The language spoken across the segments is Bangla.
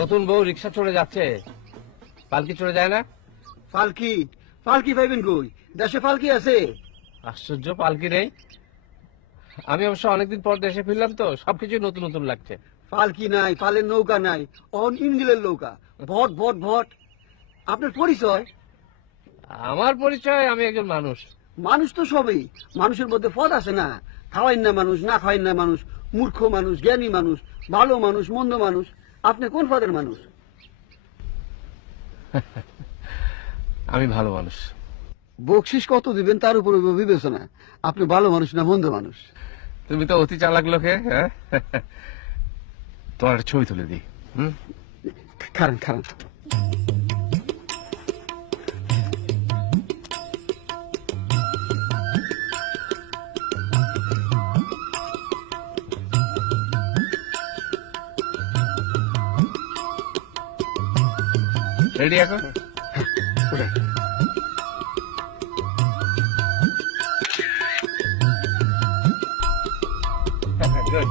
নতুন বউ রিক্সা চড়ে যাচ্ছে, পালকি চড়ে যায় না? পালকি পালকি পাইবেন কই? দেশে পালকি আছে? আশ্চর্য, পালকি নেই। আমি অবশ্য অনেকদিন পর দেশে ফিরলাম তো সবকিছু নতুন নতুন লাগছে। পালকি নাই, পালের নৌকা নাই, অন ইঞ্জিলের নৌকা, ভট ভট ভট। আপনার পরিচয়? আমার পরিচয়, আমি একজন মানুষ। মানুষ তো সবই, মানুষের মধ্যে পদ আছে না? খাওয়াইন না মানুষ, না খাওয়াইন না মানুষ, মূর্খ মানুষ, জ্ঞানী মানুষ, ভালো মানুষ, মন্দ মানুষ। আপনি কোন পদের মানুষ? আমি ভালো মানুষ। বকশিস কত দিবেন তার উপর বিবেচনা, আপনি ভালো মানুষ না মন্দ মানুষ। তুমি তো অতি চালাক লোকে। হ্যাঁ, তোমার একটা ছবি তুলে দিই। খারান খারান। রেডি এখন? Good.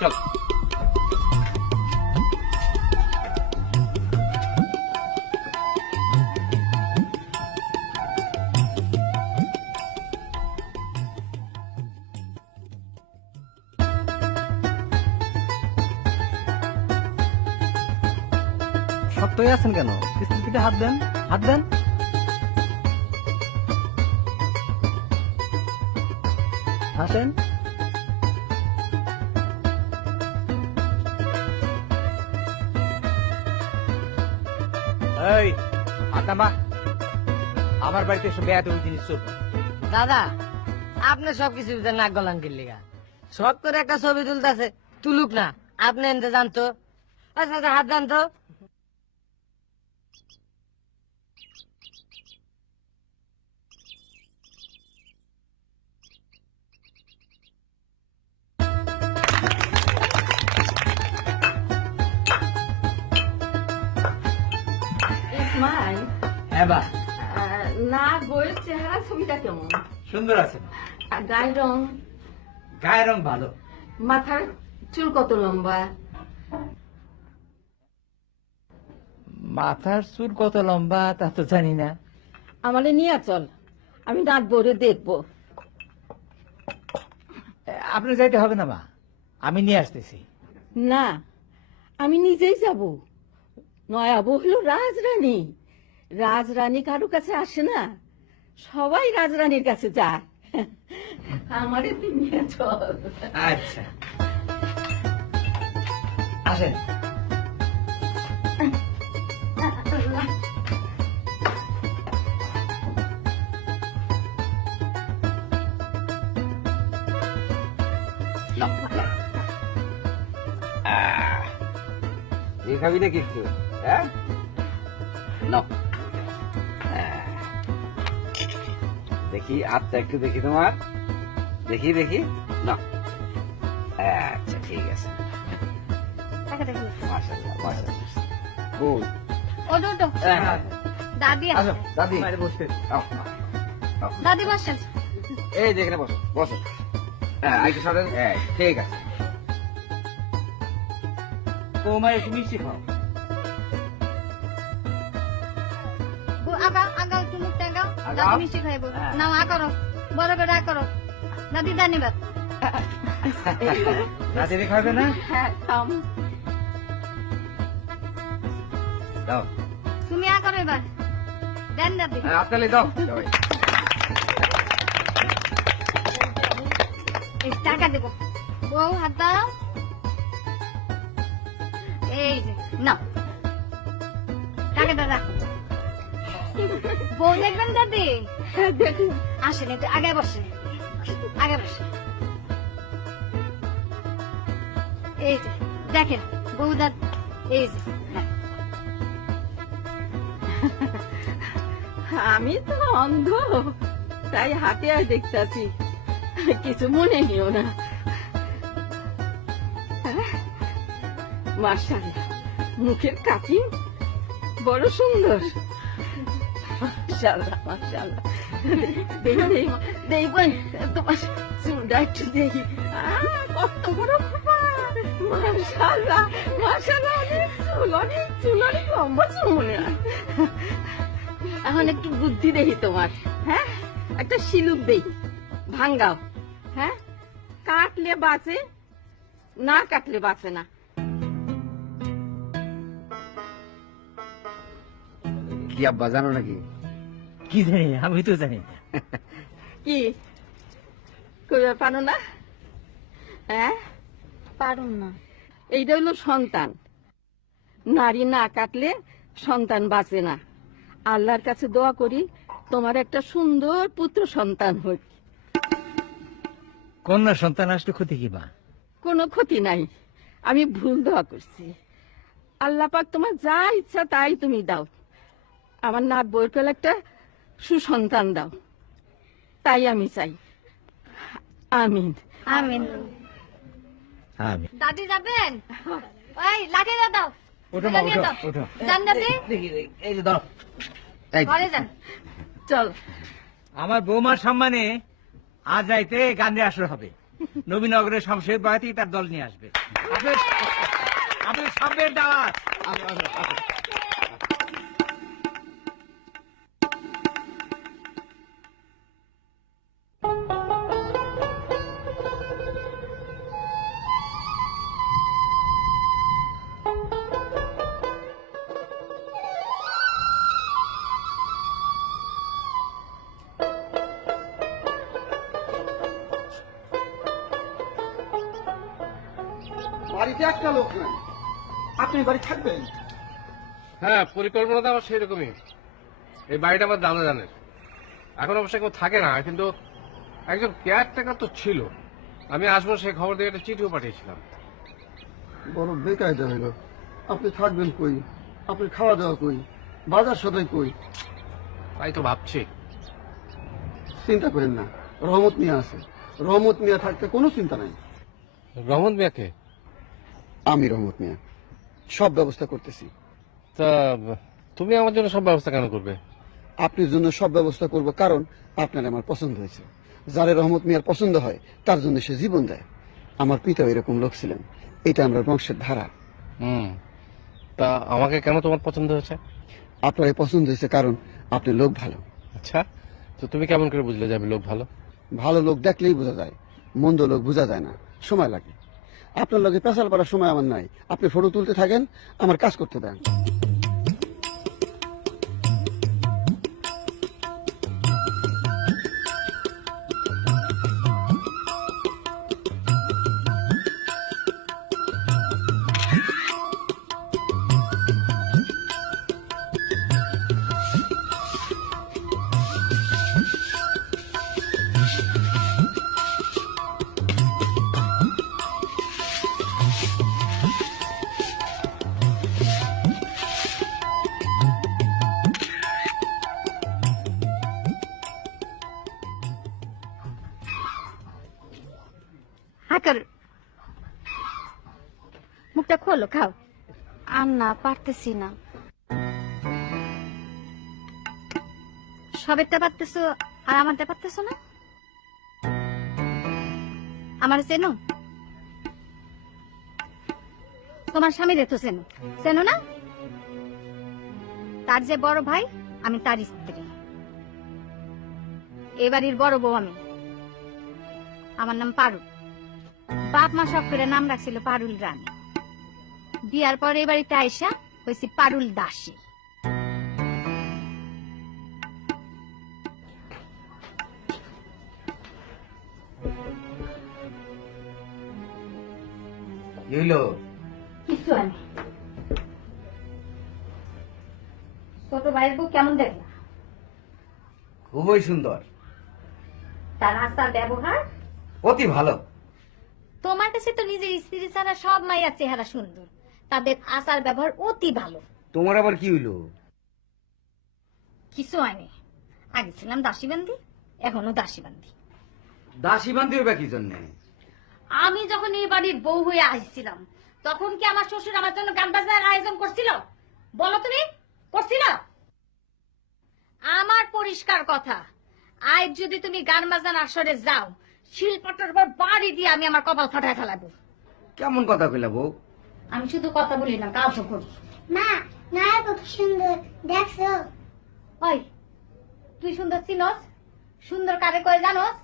চল। শক্ত হয়ে আছেন কেন? পিস্তল পিঠে হাত দেন, হাত দেন। হাসেন। এই আতামা, আমার বাড়িতে এসব বেয়াদবি জিনিস চলবে। দাদা, আপনি সবকিছু নাক গলান কিল্লিগা। শখ করে একটা ছবি তুলতেছে, তুলুক না, আপনি এনতে জানতো। আচ্ছা হাত জানতো। ইসমাইল, হ্যাঁ বা, না বইয়ের চেহারা ছবিটা কেমন? সুন্দর আছে। আর গায়ের রং? গায়ের রং ভালো। মাথার চুল কত লম্বা? মাথার চুল কত লম্বা তা তো জানি না। আমারে নিয়ে চল, আমি নাচ বইরে দেখবো। আপনি যাইতে হবে না মা, আমি নিয়ে আসতেছি। না, আমি নিজেই যাব। নয়া বউ হলো রাজরানী, রাজরানী কারো কাছে আসে না, সবাই রাজরানীর কাছে যায়। আমারে তুই নিয়ে চল। আচ্ছা আসেন। খাবি নাকি একটু? হ্যাঁ, দেখি হাতটা একটু দেখি তোমার, দেখি দেখি না। আচ্ছা ঠিক আছে, মাশাআল্লাহ মাশাআল্লাহ। গুড। ওঠো ওঠো, দাদি আসো দাদি, বসতে দাদি বসেন। এই যে এখানে বসো বসো। আইকে সরেন, ঠিক আছে। বৌমা একটু মিষ্টি খাও। আগা আগা একটু মুখটা আগাও, আগাও। দাদি মিষ্টি খাইবো। নাও আ করো, বড় করে আ করো। দাদি ধন্যবাদ। রাতে খাবে না? হ্যাঁ, থাম। দাও তুমি আ করো এবার, দেন দাদি। হাততালি দাও। এই টাকা দেবো, বউ হাত দাও। এই যে নাও টাকা দাদা। বউ দেখবেন দাদি? দেখুন, আসেন একটু আগে বসেন, আগে বসেন। এই যে দেখেন বউ দাদ, এই যে হ্যাঁ। আমি তো অন্ধ, তাই হাতে আর দেখতেছি, কিছু মনে নিও না। মাশাআল্লাহ, মুখের কাটিং বড় সুন্দর। মাশাআল্লাহ মাশাআল্লাহ। দেই বোন, তোমার চুলটা একটু দেখি। কত বড় বাবা, মাশাআল্লাহ মাশাআল্লাহ, অনেক চুল অনেক লম্বা চুল মনে হয়। এখন একটু বুদ্ধি দেখি তোমার, হ্যাঁ একটা শিলুক দেই, ভাঙ্গাও। হ্যাঁ, কাটলে বাঁচে, না কাটলে বাঁচে না। কি আব্বা জানো নাকি? কি জানি, আমি তো জানি না। কি কইবা পারো না? হ্যাঁ, পারুম না। এইটা হলো সন্তান। নারী না কাটলে সন্তান বাঁচে না। আল্লাহর কাছে দোয়া করি তোমার একটা সুন্দর পুত্র সন্তান হোক। কন্যা সন্তান আসলে ক্ষতি কি মা? কোনো ক্ষতি নাই, আমি ভুল দোয়া করছি। আল্লাহ পাক তোমার যা ইচ্ছা তাই তুমি দাও। আমার নাত বউর পেলে একটা সুসন্তান দাও, তাই আমি চাই। আমিন। আমিন। আমি দাদি যাবেন? ওই লাঠি দাও। ওঠো মা, ওঠো ওঠো। যান দাদি, এই যে ধরো। ঘরে যান। চল। আমার বৌমার সম্মানে আজ যাইতে গান্ধী আসর হবে। নবীনগরের শামশের বাড়িতে তার দল নিয়ে আসবে। আপনি সামনের দাওয়াত। বাড়িতে একটা লোক নাই, আপনি বাড়ি থাকবেন? হ্যাঁ, পরিকল্পনাটা আমার সেই রকমই। এই বাড়িটা আমার দাদা জানের। এখন অবশ্য কেউ থাকে না, কিন্তু একজন কেয়ারটেকার তো ছিল। আমি আসবো সেই খবর দিয়ে একটা চিঠিও পাঠিয়েছিলাম। বড় বেকায়দা হইল। আপনি থাকবেন কই? আপনি খাওয়া দাওয়া কই? বাজার সদাই কই? তাই তো ভাবছি। চিন্তা করেন না, রহমত মিয়া আছে। রহমত মিয়া থাকতে কোনো চিন্তা নাই। রহমত মিয়াকে? আমি রহমত মিয়া সব ব্যবস্থা করতেছি। তা তুমি আমার জন্য সব ব্যবস্থা কেন করবে? আপনার জন্য সব ব্যবস্থা করব, কারণ আপনার আমার পছন্দ হয়েছে। যারে রহমত মিয়ার পছন্দ হয় তার জন্য সে জীবন দেয়। আমার পিতা এরকম লোক ছিলেন, এটা আমরা বংশের ধারা। তা আমাকে কেন তোমার পছন্দ হয়েছে? আপনার এই পছন্দ হয়েছে কারণ আপনি লোক ভালো। আচ্ছা, তো তুমি কেমন করে বুঝলে যে আমি লোক ভালো? ভালো লোক দেখলেই বোঝা যায়, মন্দ লোক বোঝা যায় না, সময় লাগে। আপনার লোকে পেশাল পাড়ার সময় আমার নাই। আপনি ফটো তুলতে থাকেন, আমার কাজ করতে দেন। হাকার মুখটা খোলো, খাও। আর না পারতেছি না। সবেরটা পারতেছো আর আমারটা পারতেছো না। আমার চেনো? তোমার স্বামী রেতো চেনো? চেনো না? তার যে বড় ভাই, আমি তার স্ত্রী। এ বাড়ির বড় বউ আমি। আমার নাম পারুল। বাপ মা শখ করে নাম রাখছিল পারুল রানী। বিয়ার পরে এই বাড়িতে আইসা হয়েছি পারুল দাসী। কিছু আমি ছোট ভাইয়ের বউ কেমন দেখলা? খুবই সুন্দর, তার আচার ব্যবহার অতি ভালো। তোমার কাছে তো নিজের স্ত্রী ছাড়া সব মাইয়ার চেহারা সুন্দর, তাদের আচার ব্যবহার অতি ভালো। তোমার আবার কি হইলো? কিছু হয়নি। আগে ছিলাম দাসীবান্দি, এখনো দাসীবান্দি। দাসী বান্ধবী বা কি জন্য? আমি যখন এই বাড়ির বউ হয়ে আসছিলাম, তখন কি আমার শ্বশুর আমার জন্য গান বাজনার আয়োজন করছিল? বলো তুমি, করছিল? আমার পরিষ্কার কথা, আজ যদি তুমি গান বাজনার আসরে যাও, শিলপাটার উপর বাড়ি দিয়ে আমি আমার কপাল ফাটায় ফেলাবো। কেমন কথা কইলা বউ? আমি শুধু কথা বলি না, কাজও করি। মা নয়া কত সুন্দর দেখছো? ওই তুই সুন্দর চিনস? সুন্দর কারে কয় জানোস?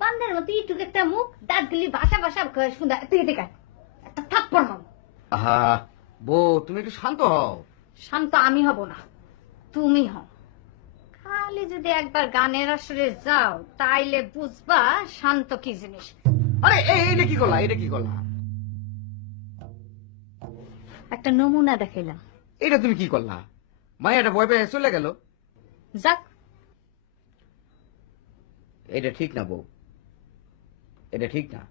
বান্দার মতো ইটুক একটা মুখ, দাঁতগুলি ভাষা ভাষা সুন্দর। তুই এদিকে আয়, একটা থাপ্পড় মারো। আহা বউ, তুমি একটু শান্ত হও। শান্ত আমি হব না, তুমি হও। খালি যদি একবার গানের আসরে যাও তাইলে বুঝবা শান্ত কি জিনিস। আরে এইটা কি করলা? এটা কি করলা? একটা নমুনা দেখাইলাম। এটা তুমি কি করলা? মায়াটা ভয় পেয়ে চলে গেল। যাক, এটা ঠিক না বউ, এটা ঠিক না।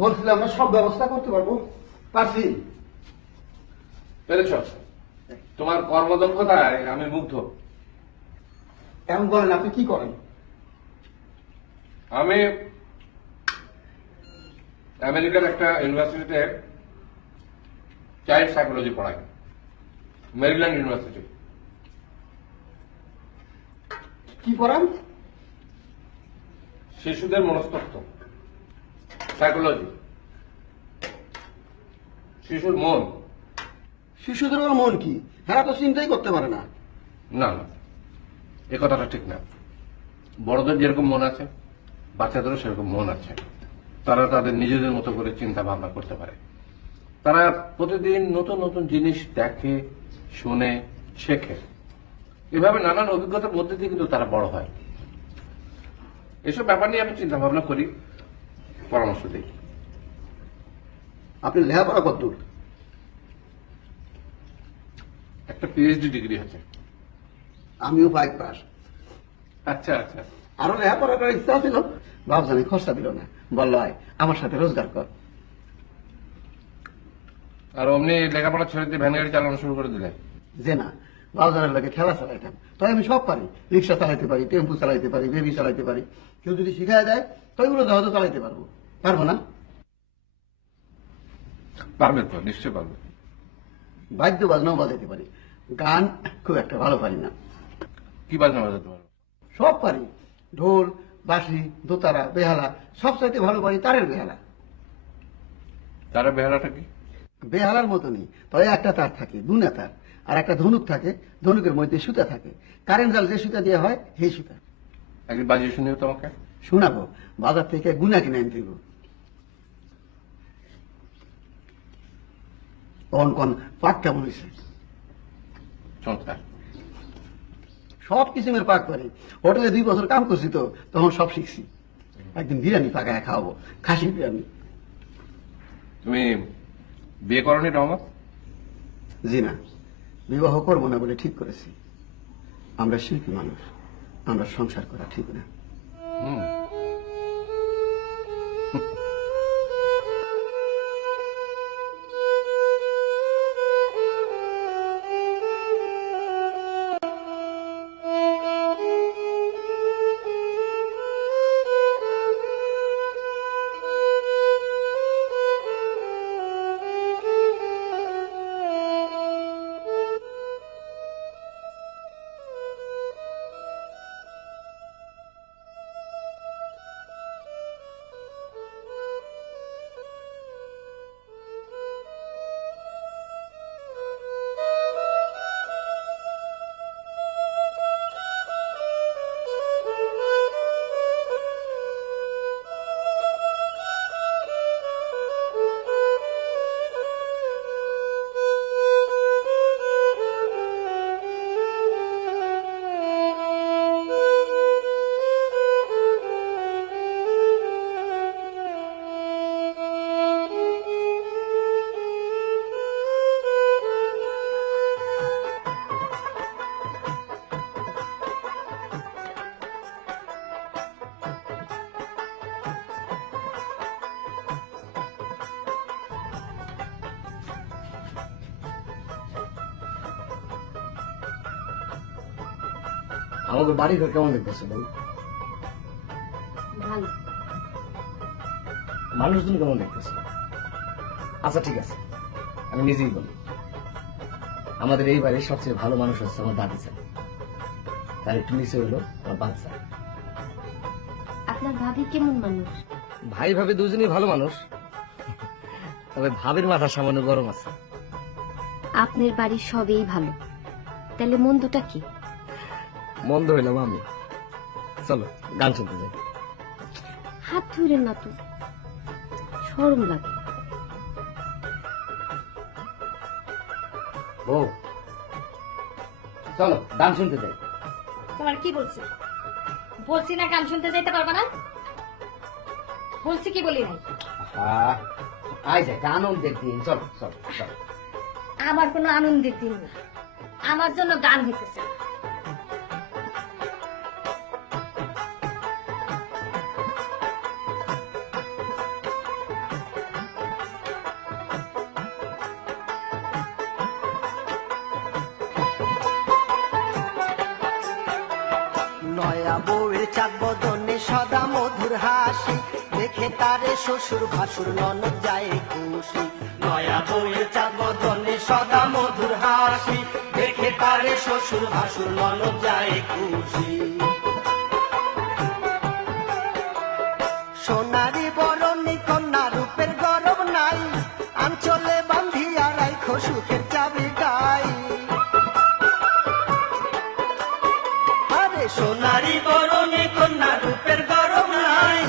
বলছিলাম আমরা সব ব্যবস্থা করতে পারবো, পারছি। পেরেছ? তোমার কর্মদক্ষতায় আমি মুগ্ধ। এমন বলেন, আপনি কি করেন? আমি আমেরিকার একটা ইউনিভার্সিটিতে চাইল্ড সাইকোলজি পড়াই, মেরিল্যান্ড ইউনিভার্সিটি। কি পড়ান? শিশুদের মনস্তত্ত্ব, সাইকোলজি, শিশুর মন। শিশুদের ওর মন কি? হ্যাঁ, তো চিন্তাই করতে পারে না। না না, এ কথাটা ঠিক না। বড়দের যেরকম মন আছে, বাচ্চাদেরও সেরকম মন আছে। তারা তাদের নিজেদের মতো করে চিন্তা ভাবনা করতে পারে। তারা প্রতিদিন নতুন নতুন জিনিস দেখে, শুনে, শেখে। এভাবে নানান অভিজ্ঞতার মধ্যে দিয়ে কিন্তু তারা বড় হয়। এসব ব্যাপার নিয়ে আমি চিন্তা ভাবনা করি, পরামর্শ দিই। আপনি লেখাপড়া কতদূর? একটা পিএইচডি ডিগ্রি আছে। আমিও 5 পাস। আচ্ছা আচ্ছা। আরো লেখাপড়া করার ইচ্ছা ছিল, বাবজানি খরচা দিল না, বললো আয় আমার সাথে রোজগার কর। আর অমনি লেখাপড়া ছেড়ে দিয়ে ভ্যান গাড়ি চালানো শুরু করে দিলে? যে না, বাবজানের লাগে খেলা চালাইতাম। তাই আমি সব পারি, রিক্সা চালাইতে পারি, টেম্পু চালাইতে পারি, বেবি চালাইতে পারি। কেউ যদি শিখায় দেয় তো ওইগুলো হয়তো চালাইতে পারবো। পারবো না? পারবে তো, নিশ্চয় পারবে। বাদ্য বাজনাও বাজাইতে পারি, গান খুব একটা ভালো পারি না। কি বাজনা বাজাতে পারবে? সব পারি, ঢোল, বাঁশি, দোতারা, বেহালা, সব চাইতে ভালো পারি তারের বেহালা। তারা বেহালাটা কি? বেহালার মতনই, তবে একটা তার থাকে, দুনা তার, আর একটা ধনুক থাকে, ধনুকের মধ্যে সুতা থাকে। কারেন্ট জাল যে সুতা দিয়ে হয় সেই সুতা। একদিন বাজিয়ে শুনিও তোমাকে। শোনাবো, বাজার থেকে গুনা কিনে আনতে দিব। কন কন পাক কেমন হয়েছে? চমৎকার। সব কিসিমের পাক করে। হোটেলে 2 বছর কাম করছি তো, তখন সব শিখছি। একদিন বিরিয়ানি পাকায় খাওয়াবো, খাসি বিরিয়ানি। তুমি বিয়ে করনি রহমত? জি না, বিবাহ করবো না বলে ঠিক করেছি। আমরা শিল্পী মানুষ, আমরা সংসার করা ঠিক না। হুম। আমাকে বাড়ি ঘর কেমন দেখতেছে বল? ভালো। মানুষজন কেমন দেখতেছে? আচ্ছা ঠিক আছে, আমি নিজেই বলি, আমাদের এই বাড়ির সবচেয়ে ভালো মানুষ হচ্ছে আমার দাদি স্যার, তার একটু নিচে হলো আমার বাচ্চা। আপনার ভাবি কেমন মানুষ? ভাই ভাবি দুজনেই ভালো মানুষ, তবে ভাবির মাথা সামান্য গরম আছে। আপনার বাড়ির সবই ভালো, তাহলে মন্দটা কি? মন্দ হইলাম আমি। চলো গান শুনতে যাই। হাত ধরেন না তো, শরম লাগে। বউ চলো গান শুনতে যাই। তোমার কি বলছি? বলছি না গান শুনতে যাইতে পারবা না? বলছি কি বলি নাই? আই যাই আনন্দের দিন, চলো চলো চলো। আমার কোনো আনন্দের দিন না, আমার জন্য গান হইতেছে। নয়া বউয়ের চাঁদ বদনে সদা মধুর হাসি, দেখে তারে শ্বশুর ভাসুর ননদ যায় খুশি। নয়া বউয়ের চাঁদ বদনে সদা মধুর হাসি, দেখে তারে শ্বশুর ভাসুর ননদ যায় খুশি। সোনারি বরণী কন্যা রূপের গরব নাই, আঞ্চলে বান্ধিয়া রাইখো সুখের চাবি গাই। সোনারি বরণী কন্যা রূপের গরম নাই,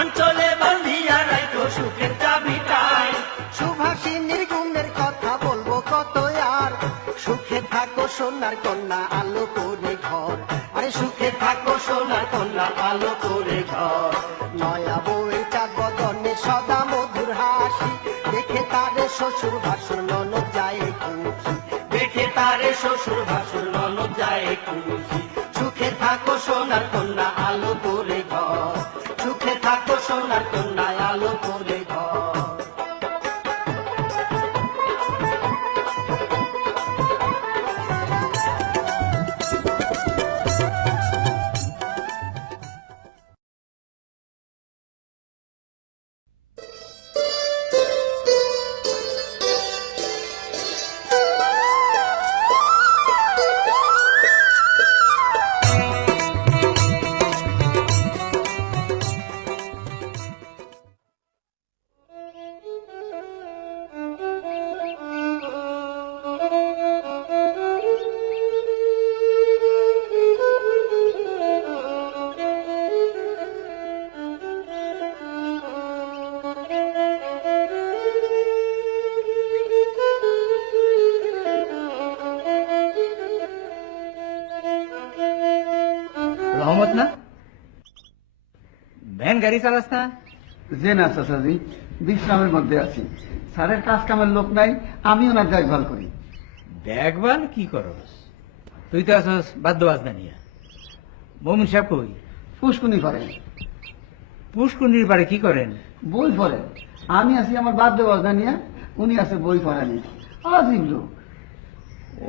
অঞ্চলে বান্ধিয়া রাইখো সুখের চাবিটাই। সুভাষিনীর গুণের কথা বলবো কত আর, সুখে থাকো সোনার কন্যা আলো করে ঘর। আরে সুখে থাকো সোনার কন্যা আলো করে ঘর। নয়া বউয়ের চাঁদ বদনে সদা মধুর হাসি, দেখে তারে শ্বশুর ভাসুর ননদ যায় খুশি। দেখে তারে শ্বশুর ভাসুর ননদ যায় খুশি। সুখে থাকো সোনার কন্যা আলো করে ঘর, সুখে থাকো সোনার কন্যা আলো করে ঘর। রহমত না, ভ্যান গাড়ি চালাস না? যে না চাচাজি, বিশ্রামের মধ্যে আছি। স্যারের কাজ কামের লোক নাই, আমি ওনার দেখভাল করি। দেখভাল কি করস? তুই তো আসস বাদ্য বাজনা নিয়ে। মমিন সাহেব কই? পুষ্কুনি করে, পুষ্কুনির বাড়ি কি করেন? বই পড়ে। আমি আছি আমার বাদ্য বাজনা নিয়ে, উনি আছে বই পড়া নিয়ে। আজিব লোক।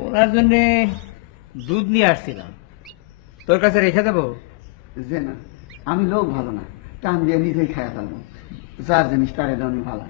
ওনার জন্য দুধ নিয়ে আসছিলাম, তোর কাছে রেখে দেবো? যে না, আমি লোক ভালো না, টান দিয়ে নিজেই খাইয়া ফেলবো। যার জিনিস তারে দামি ভালো।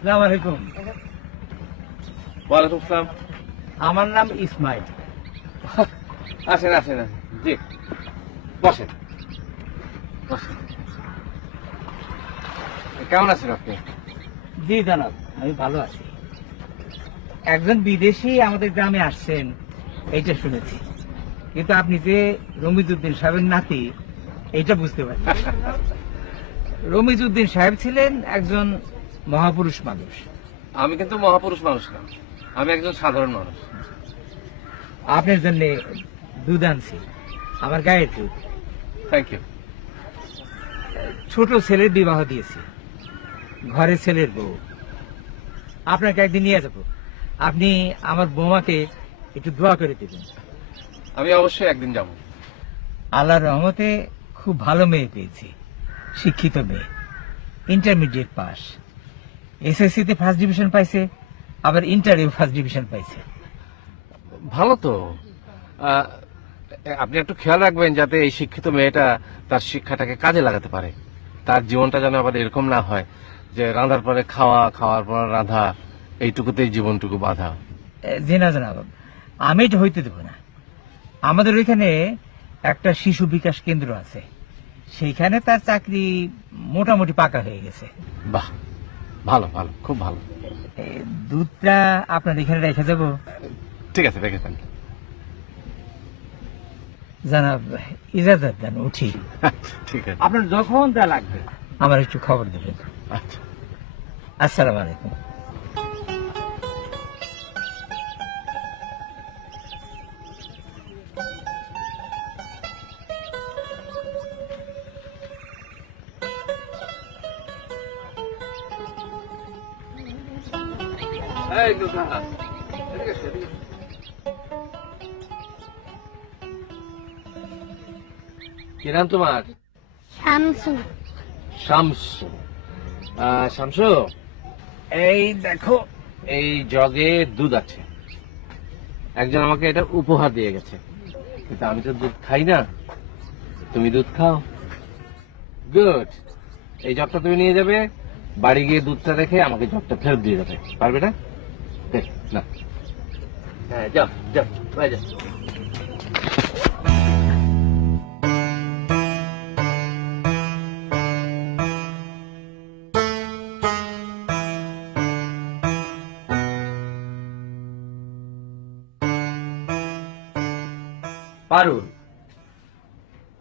আসসালামু আলাইকুম। ওয়ালাইকুম আসসালাম। আমার নাম ইসমাইল। আসেন আসেন আসেন, জি বসেন বসেন। কেমন আছেন আপনি? জি জানাব, আমি ভালো আছি। একজন বিদেশি আমাদের গ্রামে আসছেন এইটা শুনেছি, কিন্তু আপনি যে রমিজউদ্দিন সাহেবের নাতি এইটা বুঝতে পারি। রমিজউদ্দিন সাহেব ছিলেন একজন মহাপুরুষ মানুষ। আমি কিন্তু মহাপুরুষ মানুষ না, আমি একজন সাধারণ মানুষ। আপনার জন্য দুধ আনছি, আমার গায়ের দুধ। Thank you. ছোট ছেলের বিবাহ দিয়েছি, ঘরে ছেলের বউ। আপনাকে একদিন নিয়ে যাবো, আপনি আমার বৌমাকে একটু দোয়া করে দেবেন। আমি অবশ্যই একদিন যাব। আল্লাহর রহমতে খুব ভালো মেয়ে পেয়েছি, শিক্ষিত মেয়ে, ইন্টারমিডিয়েট পাস, এসএসসিতে ফার্স্ট ডিভিশন পাইছে, আবার ইন্টারেও ফার্স্ট ডিভিশন পাইছে। ভালো তো। আপনি একটু খেয়াল রাখবেন যাতে এই শিক্ষিত মেয়েটা তার শিক্ষাটাকে কাজে লাগাতে পারে। তার জীবনটা যেন আবার এরকম না হয় যে রান্নার পরে খাওয়া, খাওয়ার পর রাঁধা, এইটুকুতেই জীবনটুকু বাধা। জি না জানাব, আমি এটা হইতে দেবো না। আমাদের ওইখানে একটা শিশু বিকাশ কেন্দ্র আছে, সেইখানে তার চাকরি মোটামুটি পাকা হয়ে গেছে। বাহ, ভালো ভালো, খুব ভালো। দুধটা আপনার এখানে রেখে যাবো? ঠিক আছে, রেখেছেন। জানাব ইজাজত দেন, উঠি। ঠিক আছে। আপনার যখন যা লাগবে আমার একটু খবর দেবেন। আচ্ছা, আসসালামু আলাইকুম। এই দুধা, এদিকে এসো, এদিকে এসো। কি নাম তোমার? শামসু। শামসু। শামসু, এই দেখো, এই জগে দুধ আছে। একজন আমাকে এটা উপহার দিয়ে গেছে, কিন্তু আমি তো দুধ খাই না। তুমি দুধ খাও। গুড। এই জগটা তুমি নিয়ে যাবে, বাড়ি গিয়ে দুধটা রেখে আমাকে জগটা ফেরত দিয়ে যাবে, পারবে না? বেশ, না। হ্যাঁ, যাও যাও, বাই যাও। পারুল,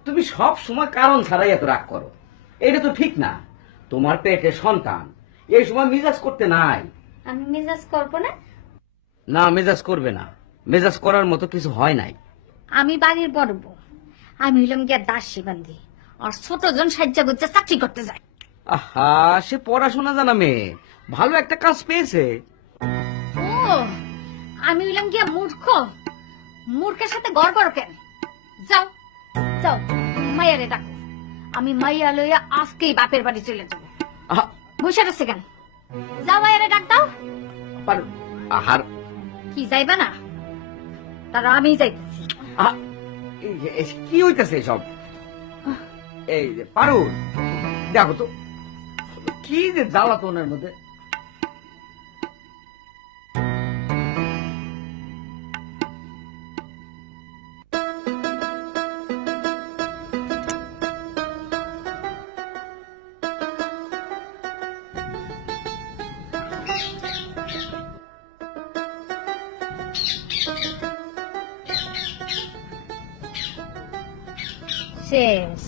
তুমি সব সময় কারণ ছাড়াই এত রাগ করো, এটা তো ঠিক না। তোমার পেটে সন্তান, এই সময় মেজাজ করতে নাই। আমি মেজাজ করবো না? না, মেজাজ করবে না। মেজাজ করার মতো কিছু হয় নাই। আমি বাড়ির বড় বউ, আমি হইলাম গিয়া দাসী বান্ধি, আর ছোট জন সাজ্জা গুজ্জা চাকরি করতে যায়। আহা, সে পড়াশোনা জানা মেয়ে, ভালো একটা কাজ পেয়েছে। ও, আমি হইলাম গিয়া মূর্খ, মূর্খের সাথে গড় গড় কেন? যাও যাও, মাইয়ারে ডাকো, আমি মাইয়া লইয়া আজকেই বাপের বাড়ি চলে যাবো। আহা, বসে রয়েছে কেন? যাও মাইয়ারে ডাক দাও। পারুল, আহার, কি যাইবা না? তারা আমি যাইতেছি। আহা, কি হইতেছে সব? এই যে পারুল, দেখো তো কি যে জ্বালাতনের মধ্যে। শেষ।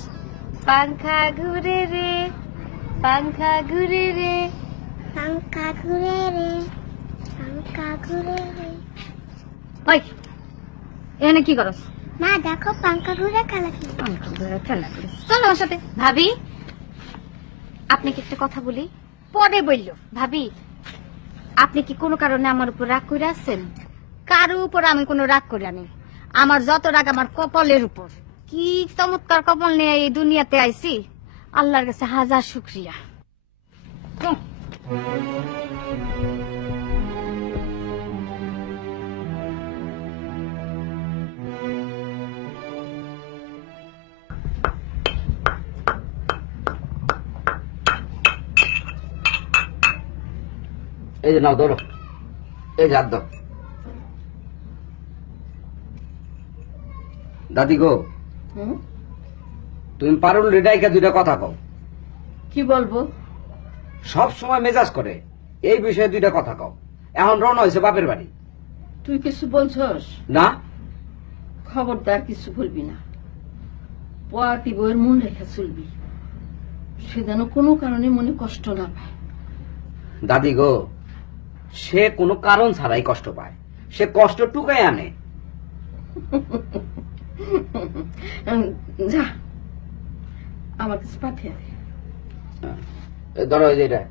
পাংখা ঘুরে রে, পাংখা ঘুরে রে। পাঙ্খা ঘুরে রে, পাঙ্খা ঘুরে রে। ওই, এখানে কি করস? মা দেখো, পাঙ্খা ঘুরে খেলা খেলে। পাংখা ঘুরে খেলা করে। চল আমার সাথে। ভাবি, আপনি কি একটা কথা বলি? পরে বললো। ভাবি, আপনি কি কোনো কারণে আমার উপর রাগ করে আছেন? কারো উপর আমি কোনো রাগ করে আনি। আমার যত রাগ আমার কপালের উপর। কি চমৎকার কপাল নিয়ে এই দুনিয়াতে আইছি, আল্লাহর কাছে হাজার শুকরিয়া। এই যে নাও, ধরো, এই যে হাত দাও। দাদি গো, তুমি পারুল রেডাইকা দুইটা কথা কও। কি বলবো? সব সময় মেজাজ করে, এই বিষয়ে দুইটা কথা কও। এখন রওনা হয়েছে বাপের বাড়ি। তুই কিছু বলছস? না, খবরদার কিছু বলবি না। পোয়াতি বইয়ের মন রেখে চলবি, সে যেন কোনো কারণে মনে কষ্ট না পায়। দাদি গো, সে কোনো কারণ ছাড়াই কষ্ট পায়, সে কষ্ট টুকাই আনে। যা আমার কাছে পাঠিয়ে দে। ধরো এই যে এটা।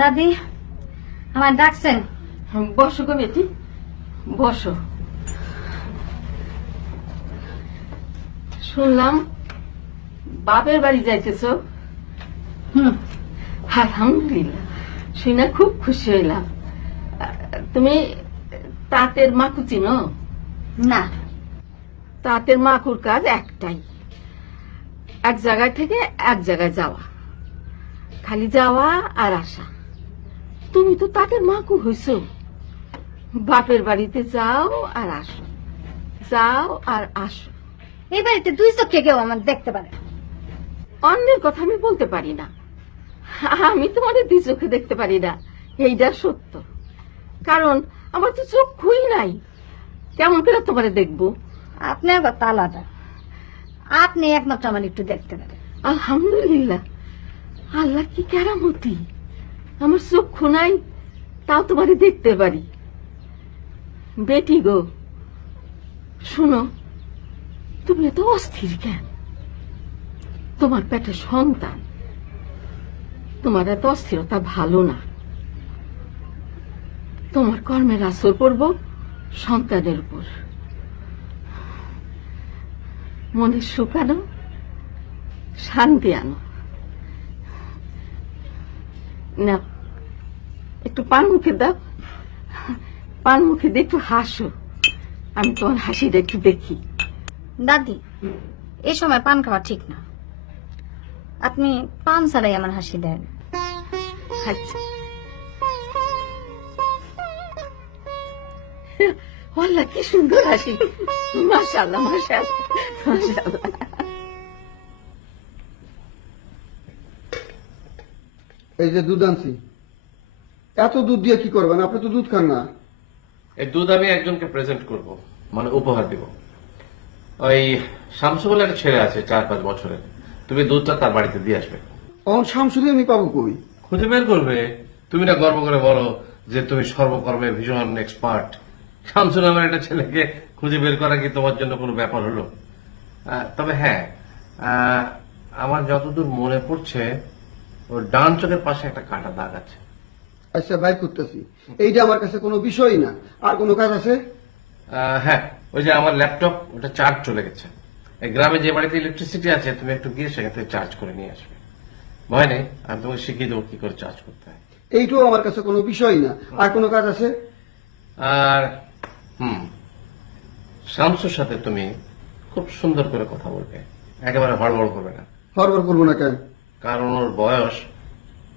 দাদি আমার ডাকছেন? বসো গো বেটি, বসো। শুনলাম বাপের বাড়ি যাইতেছ। আলহামদুলিল্লাহ, শুনে খুব খুশি হইলাম। তুমি তাঁতের মাকু চিনো? না। তাঁতের মাকুর কাজ একটাই, এক জায়গায় থেকে এক জায়গায় যাওয়া, খালি যাওয়া আর আসা। তুমি তো তাঁতের মাকু হইছো, বাপের বাড়িতে যাও আর আসো, যাও আর আসো। এই বাড়িতে দুই চোখে কেউ আমার দেখতে পারে। অন্যের কথা আমি বলতে পারি না, আমি তোমাদের দুই চোখে দেখতে পারি না, এইটা সত্য। কারণ আমার তো চক্ষুই নাই, কেমন করে তোমারে দেখবো? আপনার কথা আলাদা, আপনি একমাত্র আমার একটু দেখতে পারেন। আলহামদুলিল্লাহ, আল্লাহ কি কেরামতি, আমার চক্ষু নাই তাও তোমারে দেখতে পারি। বেটি গো, শুনো, তুমি এত অস্থির কেন? তোমার পেটে সন্তান, তোমার এত অস্থিরতা ভালো না। তোমার কর্মের আসর পড়ব সন্তানের উপর। মনে সুখ আনো, শান্তি আনো। না, একটু পান মুখে দাও, পান মুখে দিয়ে একটু হাসো, আমি তোমার হাসিটা একটু দেখি। দাদি, এই সময় পান খাওয়া ঠিক না, আপনি পান ছাড়াই আমার হাসি দেন। আচ্ছা, আল্লাহ কি সুন্দর হাসি, মাশাআল্লাহ মাশাআল্লাহ মাশাআল্লাহ। এই যে দুধ আনছি, এত দুধ দিয়ে কি করবেন? আপনি তো দুধ খান না। এই দুধ আমি একজনকে প্রেজেন্ট করব, মানে উপহার দিব। ওই শামসু বলে একটা ছেলে আছে 4-5 বছরের, তুমি দুধটা তার বাড়িতে দিয়ে আসবে। অন শামসুরি আমি পাবো কই? খুঁজে বের করবে। তুমি না গর্ব করে বলো যে তুমি সর্বকর্মে ভীষণ এক্সপার্ট। শামসু নামের একটা ছেলেকে খুঁজে বের করা কি তোমার জন্য কোনো ব্যাপার হলো? তবে হ্যাঁ, আমার যতদূর মনে পড়ছে ওর ডান চোখের পাশে একটা কাটা দাগ আছে। আচ্ছা, বাইর করতেছি, এইটা আমার কাছে কোনো বিষয় না। আর কোনো কাজ আছে? হ্যাঁ, ওই যে আমার ল্যাপটপ, ওটা চার্জ চলে গেছে। এই গ্রামে যে বাড়িতে ইলেকট্রিসিটি আছে, তুমি একটু গিয়ে সেখান থেকে চার্জ করে নিয়ে আসবে। ভয় নেই, আমি তোমাকে শিখিয়ে দেবো কি করে চার্জ করতে হয়। এইটাও আমার কাছে কোনো বিষয় না। আর কোনো কাজ আছে? আর শামসুর সাথে তুমি খুব সুন্দর করে কথা বলবে, একেবারে হড়বড় করবে না। হরবর করবো না কেন? কারণ ওর বয়স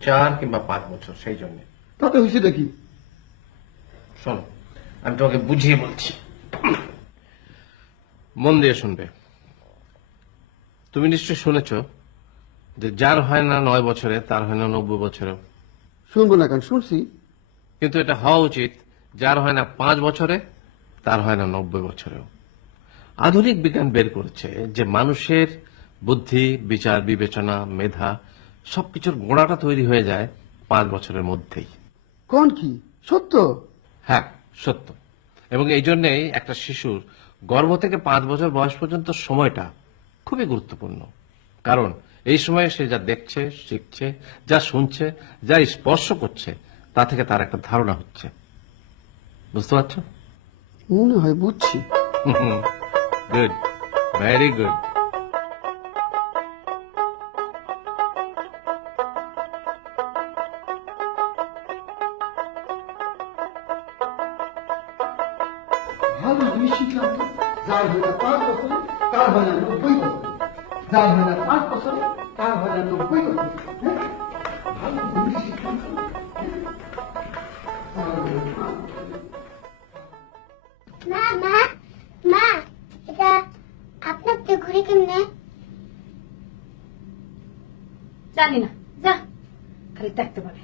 4 কিংবা 5 বছর, সেই জন্য। তাতে হয়েছে দেখি। শোনো, আমি তোমাকে বুঝিয়ে বলছি, মন দিয়ে শুনবে। তুমি নিশ্চয় শুনেছ যে যার হয় না 9 বছরে তার হয় না 90 বছরেও। শুনবো না কেন? শুনছি। কিন্তু এটা হওয়া উচিত যার হয় না 5 বছরে তার হয় না 90 বছরেও। আধুনিক বিজ্ঞান বের করেছে যে মানুষের বুদ্ধি, বিচার, বিবেচনা, মেধা সবকিছুর গোড়াটা তৈরি হয়ে যায় 5 বছরের মধ্যেই। কোন কি সত্য? হ্যাঁ, সত্য। এবং এই জন্যই একটা শিশুর গর্ভ থেকে 5 বছর বয়স পর্যন্ত সময়টা খুবই গুরুত্বপূর্ণ। কারণ এই সময়ে সে যা দেখছে, শিখছে, যা শুনছে, যা স্পর্শ করছে, তা থেকে তার একটা ধারণা হচ্ছে। বুঝতে পারছো? মনে হয় বুঝছি। Good, very good. ভালো জিনিস শিখলাম তো। যার হয় না 5 বছরে তার হয় না 90 বছর, যার হয় না 5 বছরে তার হয় না 90 বছর। হ্যাঁ? ভালো জিনিস শিখলাম তো। জানি না, যা খালি দেখতে পারে।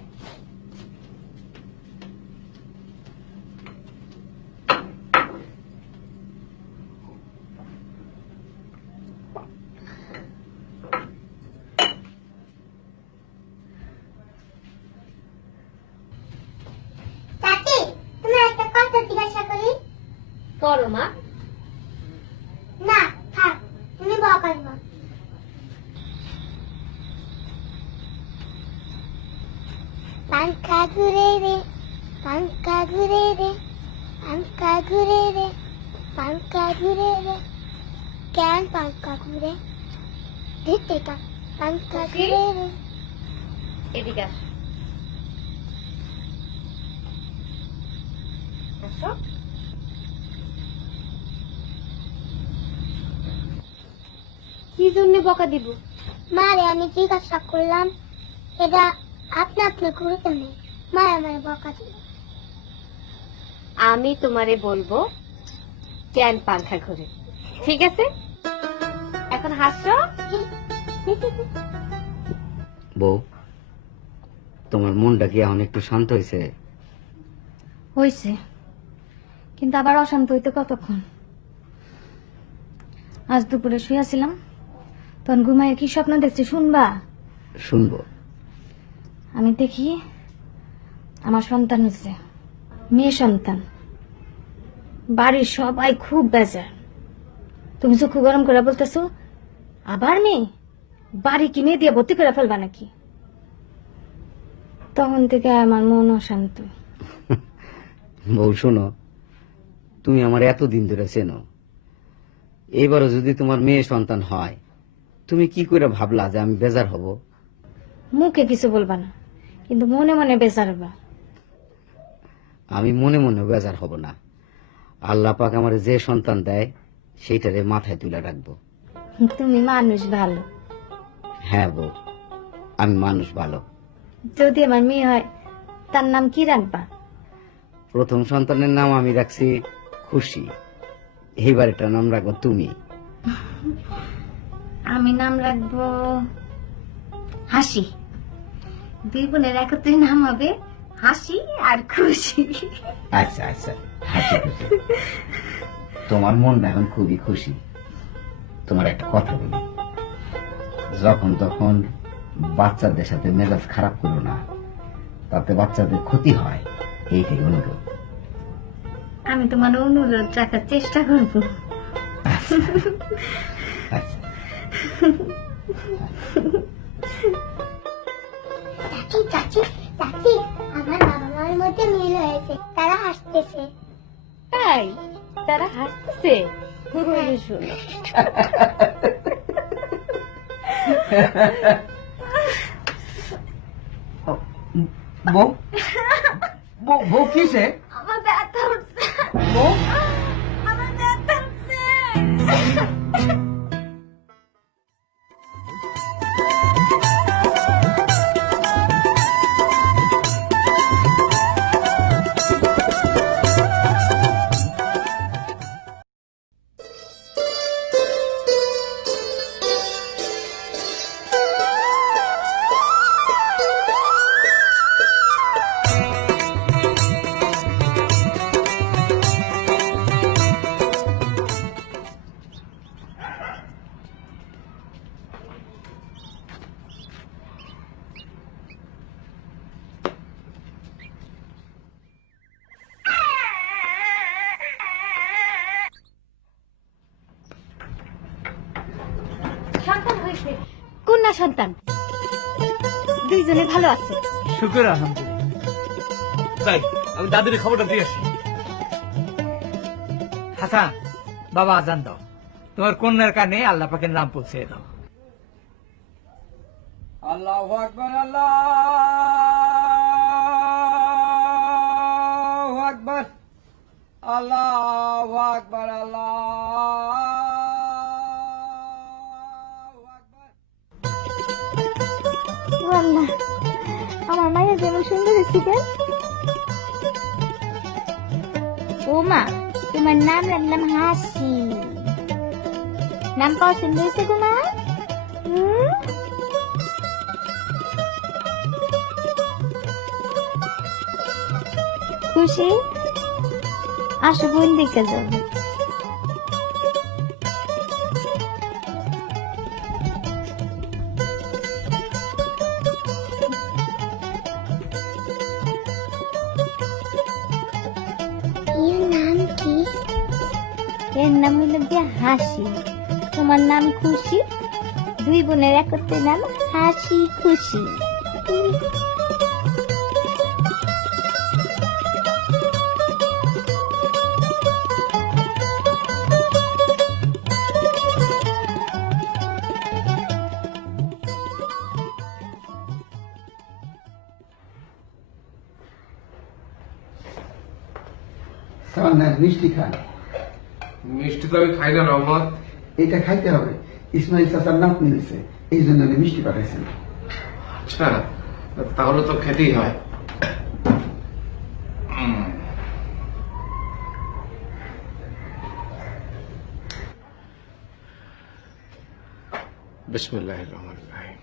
চাচি, তুমি একটা কথা জিজ্ঞাসা করি? করো মা। না, থাক, তুমি বকাস না। পাঙ্খা ঘুরে রে, পাঙ্খা ঘুরে রে, পাঙ্খা ঘুরে রে, পাঙ্খা ঘুরে রে। কেন পাঙ্খা ঘুরে? দেখতে পাঙ্খা ঘুরে রে। এদিকে আসো। আসো। কি জন্য বকা দিব? মারে আমি জিজ্ঞাসা করলাম, এটা আপনি আপনি ঘুরে কেন? মারে আমার বকা দিল। আমি তোমারে বলবো কেন পাংখা ঘুরে, ঠিক আছে? এখন হাসো। বউ, তোমার মনটা কি এখন একটু শান্ত হয়েছে? হয়েছে, কিন্তু আবার অশান্ত হইতে কতক্ষণ। আজ দুপুরে শুয়েছিলাম, তখন ঘুমায় কি স্বপ্ন দেখছি শুনবা? শুনবো। আমি দেখি আমার সন্তান হচ্ছে, মেয়ে সন্তান। বাড়ির সবাই খুব বেজার। তুমি চক্ষু গরম করে বলতেছো আবার মেয়ে, বাড়ি কি মেয়ে দিয়ে ভর্তি করে ফেলবা নাকি? তখন থেকে আমার মন অশান্ত। বউ শোনো, তুমি আমার এতদিন ধরে চেনো, এবারও যদি তোমার মেয়ে সন্তান হয়, তুমি কি করে ভাবলা যে আমি বেজার হব? মুখে কিছু বলবা না, কিন্তু মনে মনে বেজার হবা। আমি মনে মনে বেজার হব না। আল্লাহ পাক আমার যে সন্তান দেয় সেইটারে মাথায় তুলে রাখবো। তুমি মানুষ ভালো। হ্যাঁ বউ, আমি মানুষ ভালো। যদি আমার মেয়ে হয় তার নাম কি রাখবা? প্রথম সন্তানের নাম আমি রাখছি খুশি, এইবার একটা নাম রাখবো তুমি। আমি নাম রাখবো হাসি। দুই বোনের একত্রে নাম হবে হাসি আর খুশি। আচ্ছা আচ্ছা, হাসি খুশি। তোমার মনটা এখন খুবই খুশি। তোমার একটা কথা বলি, যখন তখন বাচ্চাদের সাথে মেজাজ খারাপ করো না, তাতে বাচ্চাদের ক্ষতি হয়, এইটাই অনুরোধ। আমি তোমার অনুরোধ রাখার চেষ্টা করবো। আচ্ছা আচ্ছা। চাচি চাচি চাচি, আমার বাবা মার মধ্যে মিল হয়েছে, তারা হাসতেছে। তাই তারা হাসতেছে? শোনো, বউ, বউ, বউ কিসে? আমার ব্যথা উঠছে। বউ, আমার ব্যথা উঠছে। সন্তান হয়েছে, কন্যা সন্তান। দুইজনে ভালো আছে। শুক্র আলহামদুলিল্লাহ। তাই আমি দাদির খবরটা দিয়ে আসি। হাসান, বাবা আজান দাও, তোমার কন্যার কানে আল্লাহ পাকের নাম পৌঁছে দাও। আল্লাহু আকবার, আল্লাহু আকবার, আল্লাহু আকবার, আল্লাহু আকবার। আল্লাহ, আমার মায়ের যেমন সুন্দর হয়েছে কেন? ও মা, তোমার নাম রাখলাম হাসি। নাম পছন্দ হয়েছে গো মা? খুশি আসো বোন দিকে যাবো। এর নাম কি? এর নাম হলো গিয়া হাসি। তোমার নাম খুশি, দুই বোনের একত্রে নাম হাসি খুশি। স্যার না মিষ্টি খান, মিষ্টি তো আমি খাই না রহমত। এটা খাইতে হবে। ইসমাইল চাচার নাতনি হয়েছে, এই জন্য উনি মিষ্টি পাঠাইছেন। আচ্ছা, তাহলে তো খেতেই হয়। বিসমিল্লাহির রহমানির রহিম।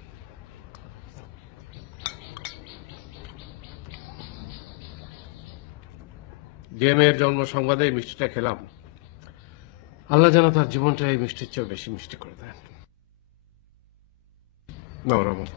যে মেয়ের জন্ম সংবাদে এই মিষ্টিটা খেলাম, আল্লাহ যেন তার জীবনটা এই মিষ্টির চেয়ে বেশি মিষ্টি করে দেন। নাও রহমত।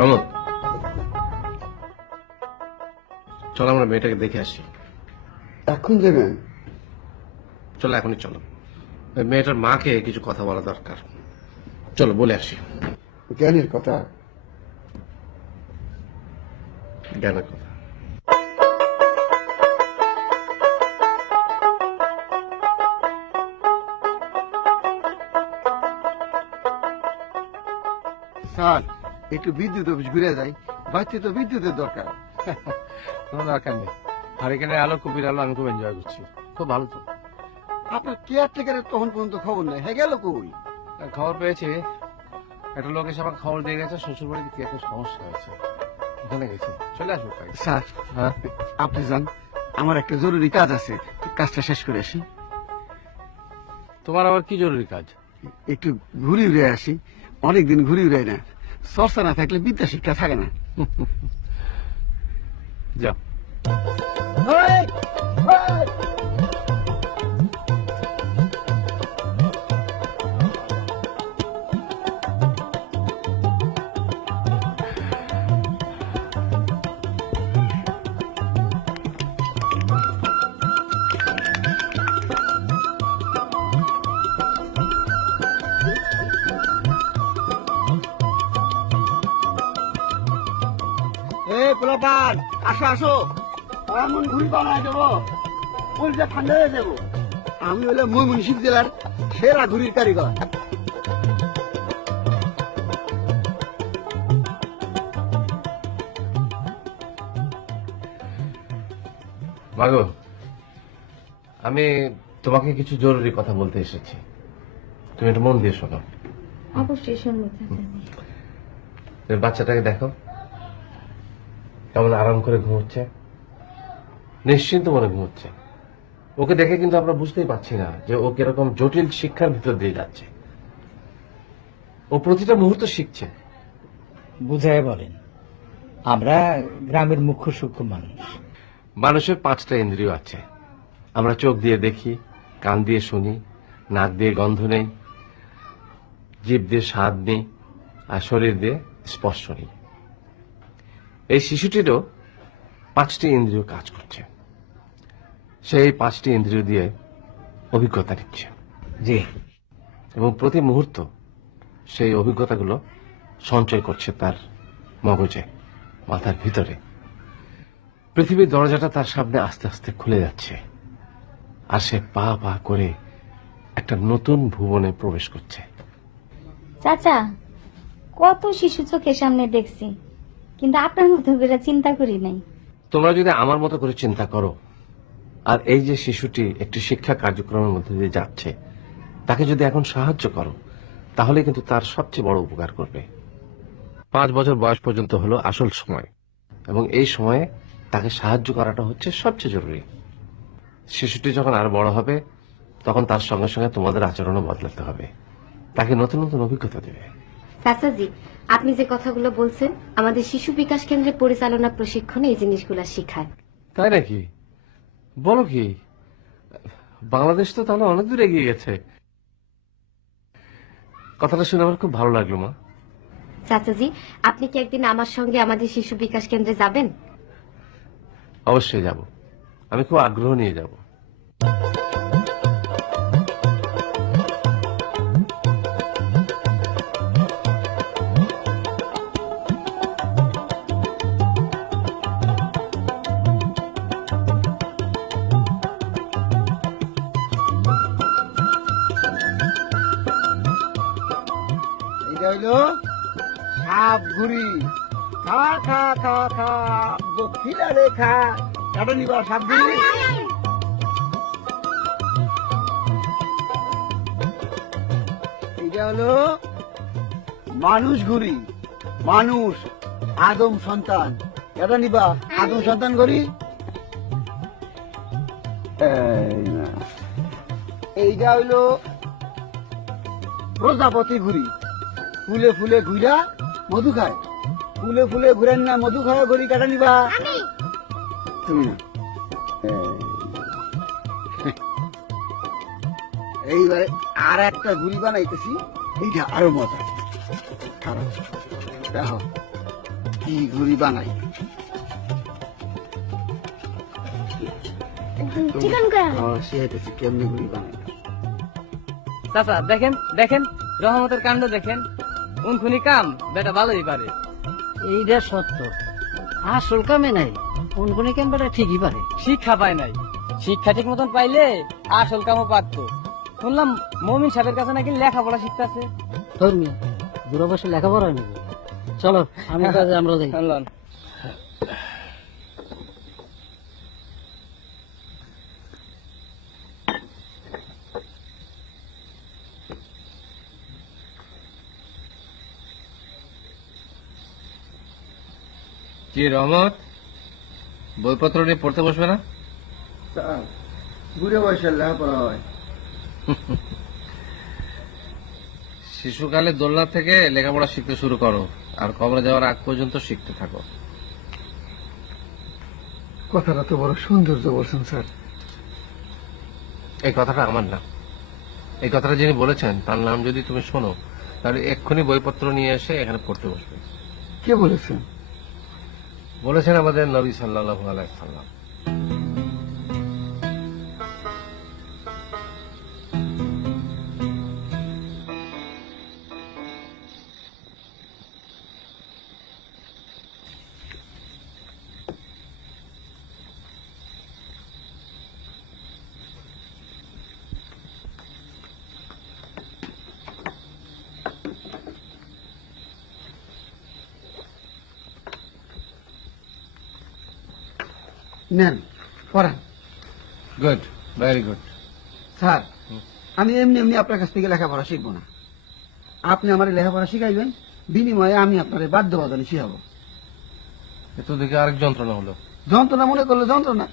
রহমত, চলো আমরা মেয়েটাকে দেখে আসি। এখন যাবেন? চলো এখনই চলো, ওই মেয়েটার মাকে কিছু কথা বলা দরকার। চলো বলে আসি। জ্ঞানের কথা? জ্ঞানের কথা। স্যার একটু বিদ্যুৎ অফিস ঘুরে যাই, বাড়িতে তো বিদ্যুতের দরকার। কোনো দরকার নেই, আর এখানে আলো কবির আলো আমি খুব এনজয় করছি, খুব ভালো তো। আপনার কেয়ারটেকারের তখন পর্যন্ত খবর নেই, হ্যাঁ গেল কই? খবর পেয়েছি, একটা লোক এসে আমাকে খবর দিয়ে গেছে শ্বশুর বাড়িতে কি একটা সমস্যা হয়েছে, ওখানে গেছে। চলে আসবো তাই। স্যার হ্যাঁ, আপনি যান, আমার একটা জরুরি কাজ আছে, কাজটা শেষ করে আসি। তোমার আবার কি জরুরি কাজ? একটু ঘুরি উড়ে আসি, অনেকদিন ঘুরি উড়াই না। চর্চা না থাকলে বিদ্যা শিক্ষা থাকে না। যাও। পোলাপান আসো আসো, এমন ঘুরি বানায় দেবো, পরিচয় ঠান্ডা হয়ে যাবো। আমি হলে ময়মনসিংহ জেলার সেরা ঘুরির কারিগর। মাগো, আমি তোমাকে কিছু জরুরি কথা বলতে এসেছি, তুমি একটু মন দিয়ে শোনো। অবশ্যই শুনবো। তুমি বাচ্চাটাকে দেখো কেমন আরাম করে ঘুমোচ্ছে, নিশ্চিন্ত মনে ঘুমোচ্ছে। ওকে দেখে কিন্তু আমরা বুঝতেই পারছি না যে ও কিরকম জটিল শিক্ষার ভিতর দিয়ে যাচ্ছে। ও প্রতিটা মুহূর্ত শিখছে। বুঝায় বলেন, আমরা গ্রামের মুখ্য সূক্ষ্ম মানুষ। মানুষের 5টা ইন্দ্রিয় আছে, আমরা চোখ দিয়ে দেখি, কান দিয়ে শুনি, নাক দিয়ে গন্ধ নেই, জিভ দিয়ে স্বাদ নেই, আর শরীর দিয়ে স্পর্শ নেই। এই শিশুটিরও 5টি ইন্দ্রিয় কাজ করছে, সেই 5টি ইন্দ্রিয় দিয়ে অভিজ্ঞতা নিচ্ছে। জি, এবং প্রতি মুহূর্ত সেই অভিজ্ঞতাগুলো সঞ্চয় করছে তার মগজে, মাথার ভিতরে। পৃথিবীর দরজাটা তার সামনে আস্তে আস্তে খুলে যাচ্ছে, আর সে পা পা করে একটা নতুন ভুবনে প্রবেশ করছে। চাচা, কত শিশু চোখের সামনে দেখছি, কিন্তু আপনার মতো করে চিন্তা করি নাই। তোমরা যদি আমার মতো করে চিন্তা করো, আর এই যে শিশুটি একটি শিক্ষা কার্যক্রমের মধ্যে দিয়ে যাচ্ছে, তাকে যদি এখন সাহায্য করো, তাহলে কিন্তু তার সবচেয়ে বড় উপকার করবে। 5 বছর বয়স পর্যন্ত হলো আসল সময়, এবং এই সময়ে তাকে সাহায্য করাটা হচ্ছে সবচেয়ে জরুরি। শিশুটি যখন আরো বড় হবে, তখন তার সঙ্গে সঙ্গে তোমাদের আচরণও বদলাতে হবে, তাকে নতুন নতুন অভিজ্ঞতা দেবে। চাচাজি, আপনি যে কথাগুলো বলছেন, আমাদের শিশু বিকাশ কেন্দ্রের পরিচালনা প্রশিক্ষণে এই জিনিসগুলো শেখায়। তাই নাকি? বলো কি? বাংলাদেশ তো তাহলে অনেক দূর এগিয়ে গেছে। কথাটা শুনে আমার খুব ভালো লাগলো মা। চাচাজি, আপনি কি একদিন আমার সঙ্গে আমাদের শিশু বিকাশ কেন্দ্রে যাবেন? অবশ্যই যাব, আমি খুব আগ্রহ নিয়ে যাব। এটা হইলো সাপ ঘুরি। খা খা খা খা দক্ষিণা রেখা কাটা নিবা সাপ ঘুরি। এটা হলো মানুষ ঘুরি। মানুষ আদম সন্তান, এটা নিবা আদম সন্তান ঘুরি। এইটা হইলো প্রজাপতি ঘুরি। ফুলে ফুলে ঘুরা মধু খায়, ফুলে ফুলে ঘুরেন না মধু খাওয়া ঘুরি। কাটা নিবা তুমি না। এইবারে আর একটা ঘুরি বানাইতেছি, এইটা আরো মজা। খারাপ দেখো কি ঘুরি বানাই। শিখাইতেছি কেমনি ঘুরি বানাই। চাচা দেখেন দেখেন, রহমতের কাণ্ড দেখেন। উনখুনি কাম বেটা ভালোই পারে। এইটা সত্য, আসল কামে নাই। কোন ক্যাম্পারে ঠিকই পারে। শিক্ষা পায় নাই, শিক্ষা ঠিক মতন পাইলে আসল কামও পারতো। শুনলাম মমিন সাহেবের কাছে নাকি লেখাপড়া শিখতেছে। ধর্মী দূর বসে লেখাপড়া নেই। চলো আমি কাজে আমরা যাই। শুনলাম কি রহমত, বইপত্র নিয়ে পড়তে বসবে না? বুড়ে বয়সের লেখাপড়া হয়। শিশুকালে দোলনা থেকে লেখাপড়া শিখতে শুরু করো, আর কবরে যাওয়ার আগ পর্যন্ত শিখতে থাকো। কথাটা তো বড় সৌন্দর্য বলছেন স্যার। এই কথাটা আমার না, এই কথাটা যিনি বলেছেন তার নাম যদি তুমি শোনো, তাহলে এক্ষুনি বইপত্র নিয়ে এসে এখানে পড়তে বসবে। কে বলেছেন? বলেছেন আমাদের নবী সাল্লাল্লাহু আলাইহি সাল্লাম। নেন পড়ান। Good, very good. স্যার আমি এমনি এমনি আপনার কাছ থেকে লেখাপড়া শিখবো না। আপনি আমার লেখাপড়া শিখাইবেন, বিনিময়ে আমি আপনার বাদ্যবাদনে শিখাবো। এত দিকে আরেক যন্ত্রণা হলো। যন্ত্রণা মনে করলে যন্ত্রণা।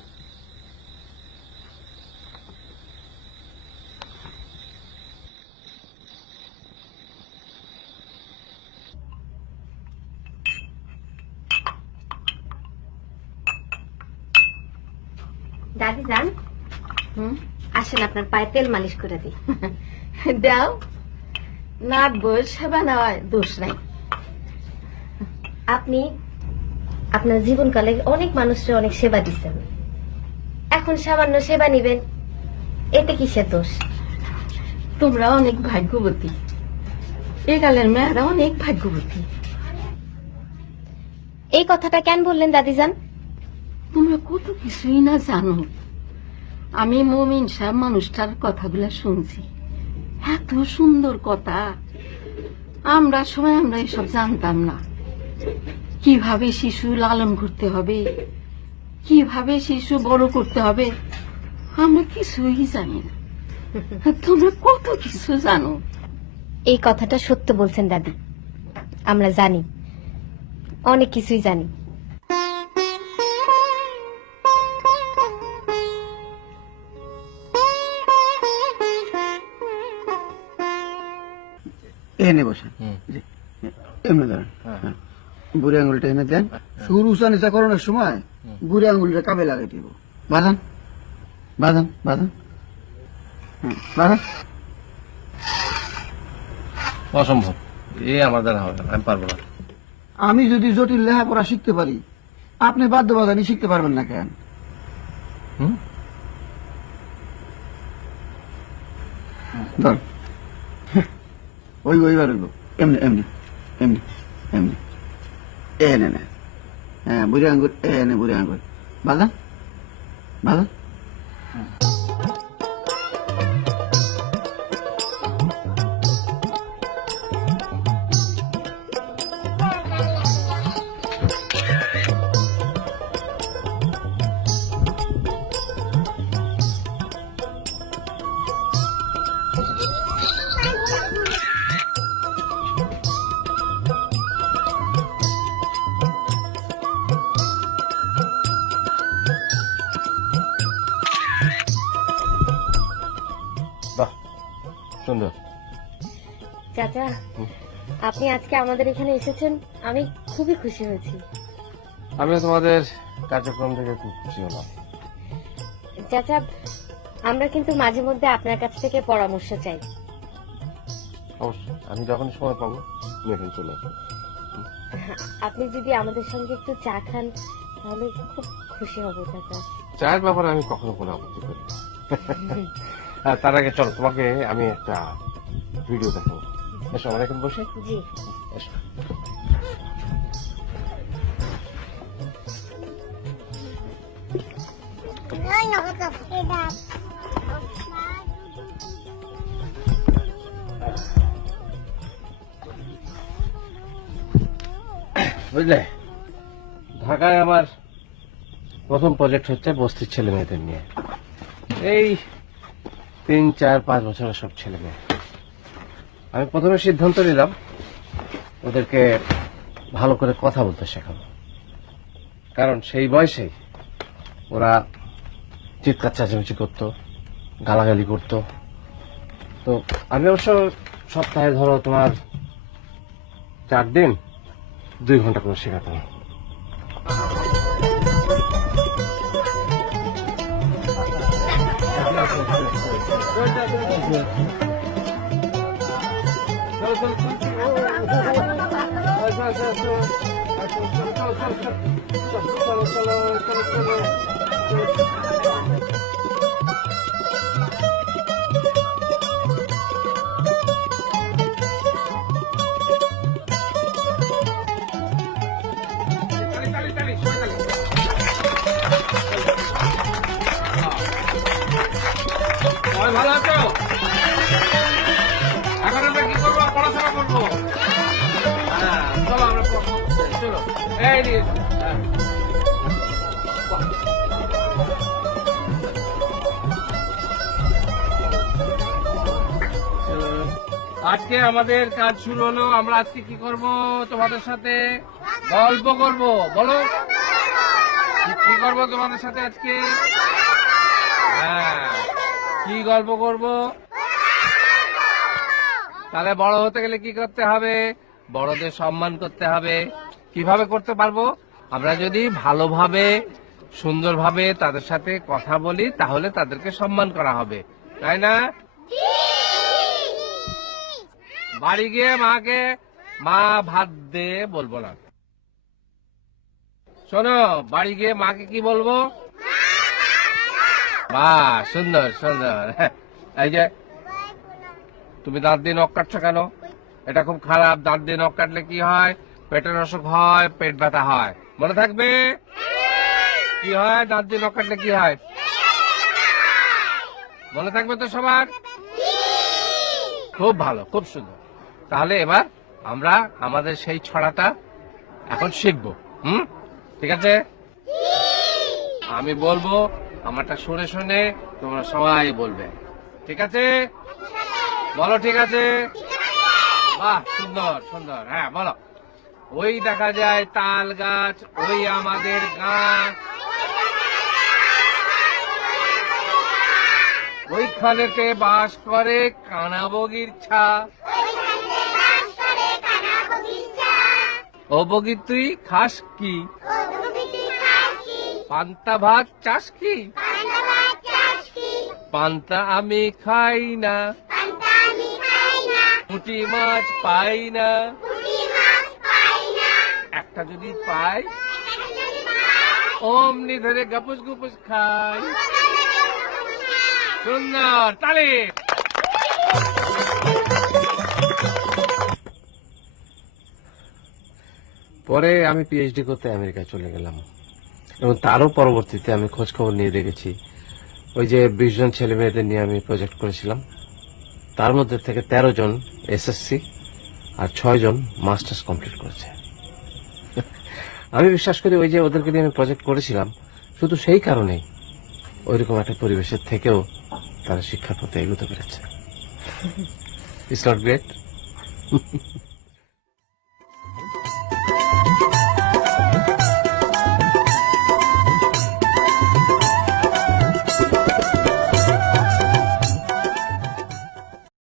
দাদি যান, আসেন আপনার পায়ে তেল মালিশ করে দিই। দাও, নাট বইয়ের সেবা নেওয়ায় দোষ নাই। আপনি আপনার জীবনকালে অনেক মানুষের অনেক সেবা দিচ্ছেন, এখন সামান্য সেবা নিবেন, এতে কিসের দোষ? তোমরা অনেক ভাগ্যবতী, এ কালের মেয়েরা অনেক ভাগ্যবতী। এই কথাটা কেন বললেন দাদি যান? তোমরা কত কিছুই না জানো। আমি মমিন সাহেব মানুষটার কথাগুলা শুনছি, এত সুন্দর কথা। আমরা সময় আমরা এসব জানতাম না। কিভাবে শিশু লালন করতে হবে, কিভাবে শিশু বড় করতে হবে, আমরা কিছুই জানি না। তোমরা কত কিছু জানো। এই কথাটা সত্য বলছেন দাদি, আমরা জানি, অনেক কিছুই জানি। এনে বসেন, জি, এমনি দাঁড়ান। হ্যাঁ, বুড়ি আঙুলটা এনে দেন। সুর উঁচা নিচা করানোর সময় বুড়ি আঙুলটা কামে লাগাই দিব। বাঁধান বাঁধান বাঁধান, বাঁধান। অসম্ভব, এ আমার দ্বারা হবে না, আমি পারবো না। আমি যদি জটিল লেখাপড়া শিখতে পারি, আপনি বাদ্য বাজানি শিখতে পারবেন না কেন? ধর, ওইবার হইব। এমনি এমনি এমনি এমনি, এনে না। হ্যাঁ, বুড়ি আঙ্গুল, এনে বুড়ি আঙ্গুল। বাঁধান বাঁধান। বাহ, সুন্দর। চাচা, আপনি আজকে আমাদের এখানে এসেছেন, আমি খুবই খুশি হয়েছি। আমি তোমাদের কার্যক্রম থেকে খুব খুশি হলাম। চাচা, আমরা কিন্তু মাঝে মধ্যে আপনার কাছ থেকে পরামর্শ চাই। অবশ্যই, আমি যখন সময় পাবো তুমি এখানে চলে আসবো। আপনি যদি আমাদের সঙ্গে একটু চা খান তাহলে খুব খুশি হব চাচা। চায়ের ব্যাপারে আমি কখনো কোনো আপত্তি করি না। হ্যাঁ, তার আগে চলো, তোমাকে আমি একটা ভিডিও দেখাবো। এসো, আমরা এখন বসে। জি। এসো। বুঝলে, ঢাকায় আমার প্রথম প্রজেক্ট হচ্ছে বস্তির ছেলে মেয়েদের নিয়ে। এই 3, 4, 5 বছরের সব ছেলে মেয়ে। আমি প্রথমে সিদ্ধান্ত নিলাম ওদেরকে ভালো করে কথা বলতে শেখাবো, কারণ সেই বয়সেই ওরা চিৎকার চেঁচামেচি করতো, গালাগালি করতো। তো আমি অবশ্য সপ্তাহে ধরো তোমার 4 দিন 2 ঘন্টা করে শেখাতাম। ভালো আছো? এখন আমরা কি করবো? পড়াশোনা করবো। হ্যাঁ, চলো আমরা পড়াশোনা করতে যাই, চলো। এই নিয়ে, হ্যাঁ। আজকে আমাদের কাজ শুরু হলো। আমরা আজকে কি করব? তোমাদের সাথে গল্প করব। বলো, কি করব তোমাদের সাথে আজকে? হ্যাঁ, কি গল্প করব? তাহলে বড় হতে গেলে কি করতে হবে? বড়দের সম্মান করতে হবে। কিভাবে করতে পারবো? আমরা যদি ভালোভাবে, সুন্দরভাবে তাদের সাথে কথা বলি, তাহলে তাদেরকে সম্মান করা হবে, তাই না? বাড়ি গিয়ে মাকে মা ভাত দে বলবো না। শোনো, বাড়ি গিয়ে মাকে কি বলবো? বাহ, সুন্দর সুন্দর। এই যে তুমি দাঁত দিয়ে নখ কাটছো কেন? এটা খুব খারাপ। দাঁত দিয়ে নখ কাটলে কি হয়? পেটের অসুখ হয়, পেট ব্যথা হয়। মনে থাকবে? কি হয় দাঁত দিয়ে নখ কাটলে? কি হয়? মনে থাকবে তো সবার? খুব ভালো, খুব সুন্দর। তাহলে এবার আমরা আমাদের সেই ছড়াটা এখন শিখবো। ঠিক আছে? আমি বলবো, আমারটা শুনে শুনে তোমরা সবাই বলবে। ঠিক আছে? বলো ঠিক আছে? বাহ, সুন্দর সুন্দর। হ্যাঁ বলো। ওই দেখা যায় তাল গাছ, ওই আমাদের গাঁ, ওইখানেতে বাস করে কানা বগির ছা। ও বগি তুই খাস কি? পান্তা ভাত চাস কি? পান্তা আমি খাই না, পুঁটি মাছ পাই না, একটা যদি পাই অমনি ধরে গপুস গুপুস খাই। সুন্দর, তালি। পরে আমি পিএইচডি করতে আমেরিকা চলে গেলাম এবং তারও পরবর্তীতে আমি খোঁজ খবর নিয়ে দেখেছি ওই যে 20 জন ছেলে মেয়েদের নিয়ে আমি প্রজেক্ট করেছিলাম, তার মধ্যে থেকে 13 জন এসএসসি আর 6 জন মাস্টার্স কমপ্লিট করেছে। আমি বিশ্বাস করি ওই যে ওদেরকে নিয়ে আমি প্রজেক্ট করেছিলাম শুধু সেই কারণেই ওইরকম একটা পরিবেশের থেকেও তারা শিক্ষার পথে এগোতে পেরেছে। It's not great?